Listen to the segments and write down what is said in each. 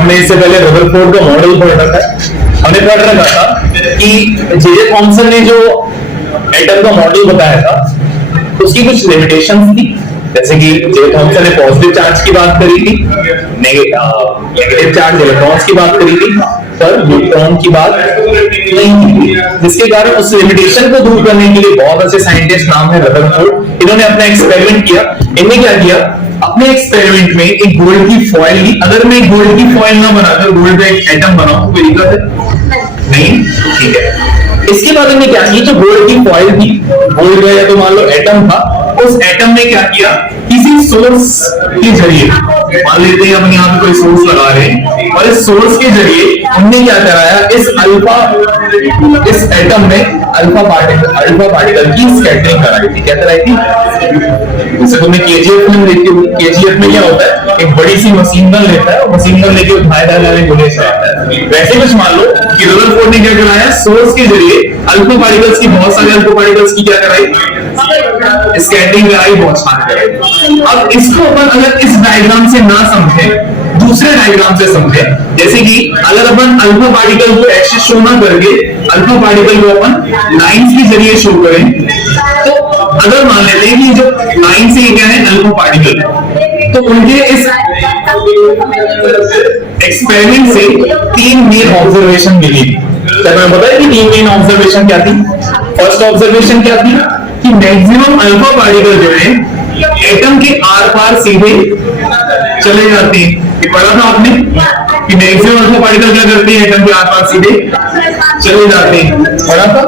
हमने इससे पहले रदरफोर्ड का मॉडल पढ़ रखा है। हमने पढ़ रखा था कि जे थॉमसन ने जो एटम का मॉडल बताया था उसकी कुछ लिमिटेशंस थी, जैसे कि जे थॉमसन ने पॉजिटिव चार्ज की बात करी थी, नेगेटिव चार्ज इलेक्ट्रॉन्स की बात करी थी, पर न्यूट्रॉन की बात नहीं की, जिसके कारण उस लिमिटेशन को दूर करने के लिए बहुत अच्छे साइंटिस्ट नाम है रदरफोर्ड, इन्होंने अपना एक्सपेरिमेंट किया। इन्होंने क्या किया, अपने एक्सपेरिमेंट में एक गोल्ड की फॉइल ली। अगर मैं गोल्ड की फॉइल ना बनाकर गोल्ड का एक एटम बनाऊं कोई दिक्कत है? नहीं, ठीक है। इसके बाद हमने क्या किया, जो गोल्ड की फॉइल थी, गोल्ड का या तो मान लो एटम था, उस एटम ने क्या किया, किसी सोर्स के जरिए, मान लेते हैं अपन यहाँ पे कोई सोर्स लगा रहे हैं, और इस सोर्स के जरिए हमने क्या कराया, इस एटम में अल्फा पार्टिकल की स्कैटरिंग कराई थी। क्या कराई थी? जैसे तुमने केजीएफ फिल्म देखी होगी, केजीएफ में क्या होता है, एक बड़ी सी मशीन गन लेता है, मशीन गन लेके धाए गोले चलाता है। वैसे कुछ मान लो कि रदरफोर्ड ने क्या कराया, सोर्स के जरिए अल्फा पार्टिकल्स की, बहुत सारे अल्फा पार्टिकल्स की क्या कराई, स्कैटरिंग कराई, बहुत सारी कराई। अब इसको अपन अगर इस डायग्राम से ना समझे, दूसरे डायग्राम से समझे, जैसे कि अगर अपन अल्फा पार्टिकल को ऐसे शो ना करके अल्फा पार्टिकल को अपन लाइंस के जरिए शो करें, तो अगर मान लेते हैं कि जो लाइन से क्या है अल्फा पार्टिकल, तो उनके इस एक्सपेरिमेंट से 3 मेन ऑब्जर्वेशन मिली। क्या तुम्हें पता है कि 3 मेन ऑब्जर्वेशन क्या थी? फर्स्ट ऑब्जर्वेशन क्या थी कि मैक्सिमम अल्फा पार्टिकल जो है एटम के आर पार सीधे चले जाते हैं। ये पढ़ा था आपने कि मैक्सिमम अल्फा पार्टिकल क्या करते हैं, एटम के आर पार सीधे चले जाते हैं, पढ़ा था।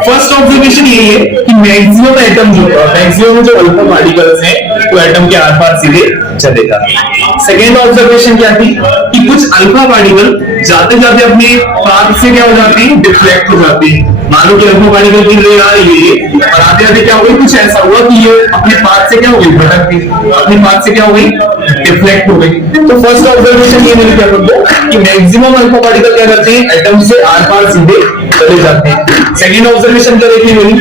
फर्स्ट ऑब्जर्वेशन यही है कि मैक्सिमम एटम मैक्सिमम जो अल्फा पार्टिकल्स हैं वो एटम के आर पार सीधे चले जाते हैं। सेकेंड ऑब्जर्वेशन क्या थी कि कुछ अल्फा पार्टिकल जाते जाते अपने पाथ से क्या हो जाते हैं, डिफ्लेक्ट हो जाते हैं। मान लो कि अल्फा पार्टिकल की रे आ रही है और आते आते क्या हो गई, कुछ ऐसा हुआ कि ये अपने पाथ से क्या हो गई, भटक गई, अपने पाथ से क्या हो गई, डिफ्लेक्ट हो गई। तो फर्स्ट ऑब्जर्वेशन ये मिल गया तुमको कि मैक्सिमम अल्फा पार्टिकल क्या करते हैं, एटम से आर पार सीधे चले जाते हैं। सेकेंड ऑब्जर्वेशन क्या देखने मिली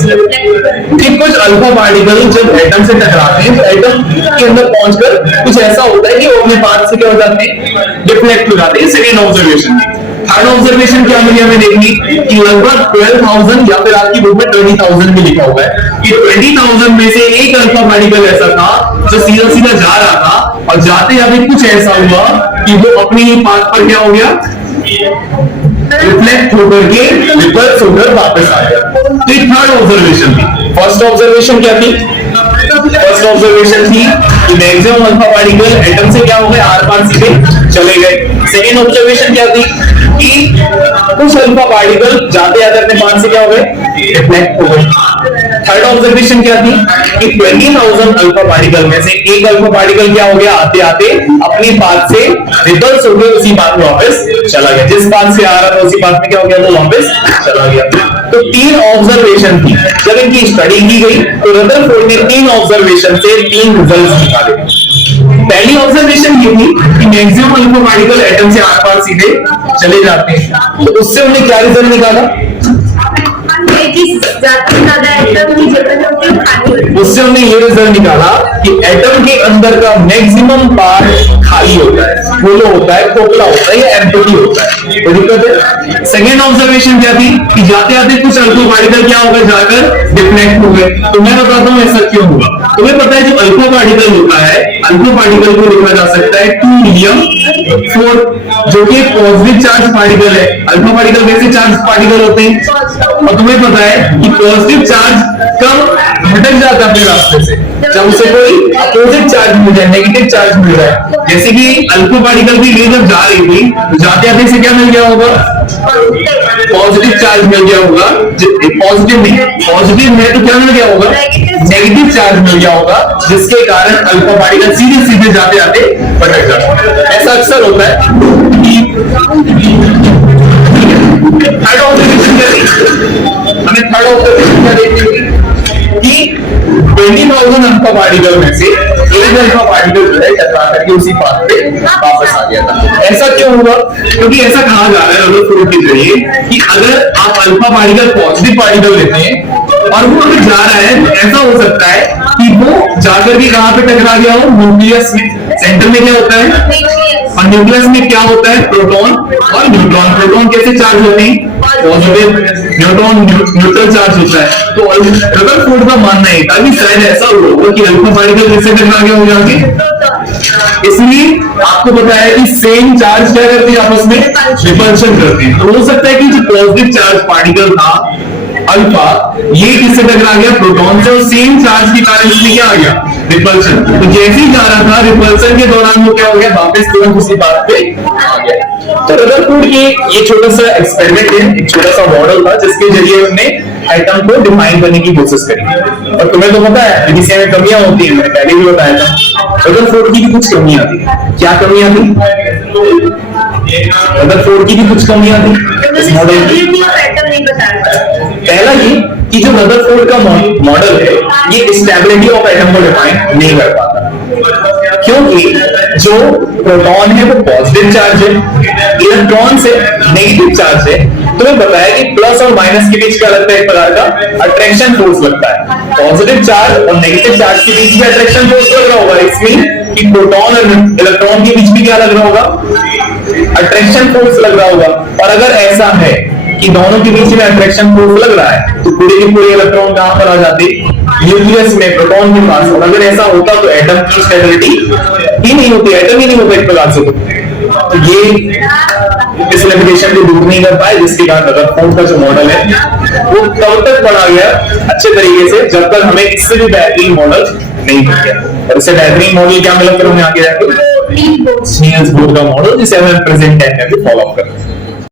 कि कुछ अल्फा पार्टिकल जब एटम से टकराते हैं तो एटम के अंदर पहुंचकर कुछ ऐसा होता है कि वो अपने पाथ से क्या हो जाते हैं, डिफ्लेक्ट हो जाते हैं। Second observation. थर्ड ऑब्जर्वेशन क्या मिली हमें देखनी कि लगभग 12,000 या फिर आपकी बुक में 20,000 भी लिखा हुआ है कि 20,000 में से एक अल्फा पार्टिकल ऐसा था जो सीधा सीधा जा रहा था और जाते जाते कुछ ऐसा हुआ कि वो अपने ही पाथ पर क्या हो गया, रिफ्लेक्ट होकर के रिवर्स होकर वापस आ गया। तो ये थर्ड ऑब्जर्वेशन थी। फर्स्ट ऑब्जर्वेशन क्या थी? फर्स्ट ऑब्जर्वेशन थी कि मैक्सिमम अल्फा पार्टिकल एटम से क्या हो गए, आर पार सीधे चले गए। सेकेंड ऑब्जर्वेशन क्या थी कि कुछ अल्फा पार्टिकल जाते जाते अपने पाथ से क्या हो गए, रिफ्लेक्ट हो गए। थर्ड ऑब्जर्वेशन क्या थी कि 20,000 अल्फा पार्टिकल में से एक अल्फा पार्टिकल क्या हो गया, आते आते अपनी पाथ से रिवर्स होकर उसी पाथ में वापस चला गया, जिस पाथ से आ रहा था उसी पाथ में क्या हो गया, वो वापस चला गया। तो 3 ऑब्जर्वेशन थी। जब इनकी स्टडी की गई तो रदरफोर्ड ने 3 ऑब्जर्वेशन से 3 रिजल्ट्स निकाले। पहली ऑब्जर्वेशन ये थी कि मैक्सिमम अल्फा पार्टिकल एटम से आर पार सीधे चले जाते हैं, तो उससे उन्हें क्या रिजल्ट निकाला, उससे हमने ये रिजल्ट निकाला कि एटम के अंदर का मैक्सिमम पार्ट खाली होता है, होलो होता है, खोखला होता है या एम्प्टी होता है। तो दिक्कत है। सेकेंड ऑब्जर्वेशन क्या थी कि जाते जाते कुछ अल्फा पार्टिकल क्या होगा, जाकर डिफ्लेक्ट हो गए। तो मैं बताता हूँ ऐसा क्यों हुआ। तुम्हें पता है जो अल्फा पार्टिकल होता है, अल्फा पार्टिकल को लिखा जा सकता है 2 हीलियम 4, जो कि पॉजिटिव चार्ज पार्टिकल है। अल्फा पार्टिकल कैसे चार्ज पार्टिकल होते हैं, और तुम्हें पता है कि पॉजिटिव चार्ज कब भटक जाता है अपने रास्ते से, जब उसे कोई अपोजिट चार्ज मिल जाए, नेगेटिव चार्ज मिल जाए। जैसे कि अल्फा पार्टिकल की रे जब जा रही थी तो जाते जाते से क्या मिल गया होगा, पॉजिटिव चार्ज मिल गया होगा। पॉजिटिव नहीं, पॉजिटिव है तो क्या मिल गया होगा, नेगेटिव चार्ज मिल गया होगा, जिसके कारण अल्फा पार्टिकल सीधे सीधे जाते जाते भटक जाता है। ऐसा अक्सर होता है। थर्ड ऑब्जर्वेशन क्या थी, हमें थर्ड ऑब्जर्वेशन क्या देखी कि 20,000 अल्फा पार्टिकल में से एक अल्फा पार्टिकल जो है टकरा करके उसी पाथ पे वापस आ गया था। ऐसा क्यों हुआ? क्योंकि ऐसा कहा जा रहा है रदरफोर्ड के जरिए कि अगर आप अल्फा पार्टिकल पॉजिटिव पार्टिकल लेते हैं और वो अगर जा रहा है तो ऐसा हो सकता है कि वो जाकर के कहां पे टकरा गया हो, न्यूक्लियस में। सेंटर में क्या होता है और न्यूक्लियस में क्या होता है, प्रोटॉन और न्यूट्रॉन। प्रोटॉन कैसे चार्ज होते हैं, पॉजिटिव, न्यूट्रॉन न्यूट्रल चार्ज होता है। तो रदरफोर्ड का मानना है था कि शायद ऐसा होगा कि अल्फा पार्टिकल किससे टकरा गया हो जाके, इसलिए आपको पता है कि सेम चार्ज क्या करते हैं आपस में, रिपल्शन करते हैं। तो हो सकता है कि जो पॉजिटिव चार्ज पार्टिकल था अल्फा, ये किससे टकरा गया, प्रोटॉन से, और सेम चार्ज के कारण इसमें क्या आ गया, रिपल्शन। तो जैसे ही जा रहा था रिपल्शन के दौरान वो क्या हो गया, वापस तुरंत उसी बात पे आ गया। तो रदरफोर्ड के ये छोटा सा एक्सपेरिमेंट है, एक छोटा सा मॉडल था जिसके जरिए उन्होंने एटम को डिफाइन करने की कोशिश करी। और तुम्हें तो पता है फिजिक्स में कमियां होती है, मैंने पहले भी बताया था। रदरफोर्ड की भी कुछ कमियां थी। क्या कमियां थी, रदरफोर्ड की भी कुछ कमियां थी इस मॉडल की। पहला ये कि जो रदरफोर्ड का मॉडल है ये स्टेबिलिटी ऑफ एटम को डिफाइन नहीं कर पाता, क्योंकि जो प्रोटॉन है वो पॉजिटिव चार्ज है, इलेक्ट्रॉन से नेगेटिव चार्ज है। तुम्हें बताया कि प्लस और माइनस के बीच क्या लगता है, एक प्रकार का अट्रैक्शन फोर्स लगता है। पॉजिटिव चार्ज और नेगेटिव चार्ज के बीच में अट्रैक्शन फोर्स लग रहा होगा, इसमें कि प्रोटॉन और इलेक्ट्रॉन के बीच भी क्या लग रहा होगा, अट्रैक्शन फोर्स लग रहा होगा। और अगर ऐसा है कि दोनों के बीच में अट्रैक्शन फोर्स लग रहा है तो पूरे के पूरे इलेक्ट्रॉन कहां पर आ जाते, न्यूक्लियस में, प्रोटॉन के पास। और अगर ऐसा होता तो एटम की स्टेबिलिटी ही नहीं होती, एटम ही नहीं होता एक प्रकार से। तो ये इस लिमिटेशन को दूर नहीं कर पाए, जिसके कारण रदरफोर्ड का जो मॉडल है वो तब तक पढ़ा गया अच्छे तरीके से जब तक हमें इससे भी बेहतरीन मॉडल नहीं मिल गया। और इससे बेहतरीन मॉडल क्या मिला फिर हमें आगे जाकर, नील्स बोर का मॉडल, जिसे हमें प्रेजेंट टाइम में भी फॉलो अप करना है।